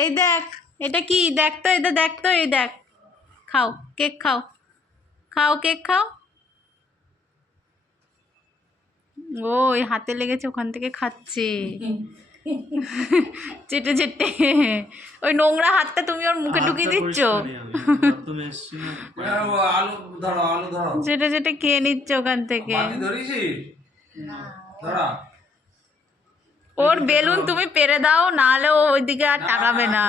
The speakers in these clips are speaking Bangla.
এই দেখ, এটা কি দেখ তো, এটা দেখ তো, এই দেখ। খাও কেক, খাও খাও কেক খাও। ও ওই হাতে লেগেছে, ওখান থেকে খাচ্ছে চেটে চেটে। ওই নোংরা হাতটা তুমি ওর মুখে ঢুকিয়ে দিচ্ছ, চেটে চেটে খেয়ে নিচ্ছ ওখান থেকে। ওর বেলুন তুমি পেরে দাও, নাহলে ও ওইদিকে আর তাকাবে না।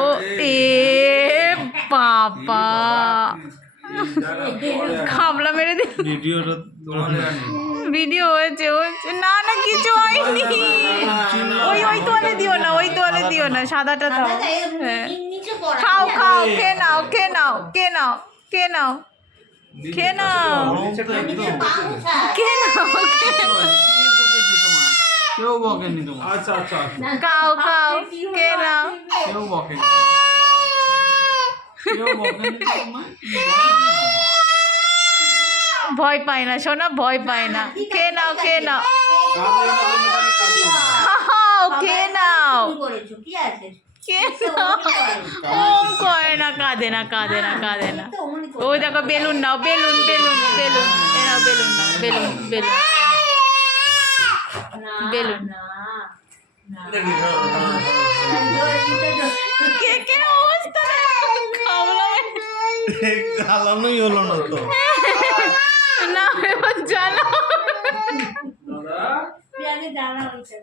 ও এ বাবা, খাবলা মেরে দি। ভিডিও হয়েছে হয়েছে, না না কিছু হয়নি। ওই ওই তোয়ালে দিও না, ওই তোয়ালে দিও না, সাদাটা দাও। হ্যাঁ খাও খাও, কে নাও কে নাও কে নাও কে নাও কে নাও কে নাও। কেউ বকেনি তোমার। আচ্ছা আচ্ছা খাও খাও, কে নাও। কেউ বকেনি, কেউ বকেনি তোমার। ভয় পায় না সোনা, ভয় পায় না। কে নাও কে নাও, খাও কে নাও কে নাও। ও করে না, কাঁদে না কাঁদে না কাঁদে না। ওই দেখো বেলুন নাও, বেলুন বেলুন বেলুন, এ নাও বেলুন নাও, বেলুন বেলুন বেলুন। কেকের অবস্থা খাওয়ানোই হলো না তো। না এবার জানো। জানা হয়েছে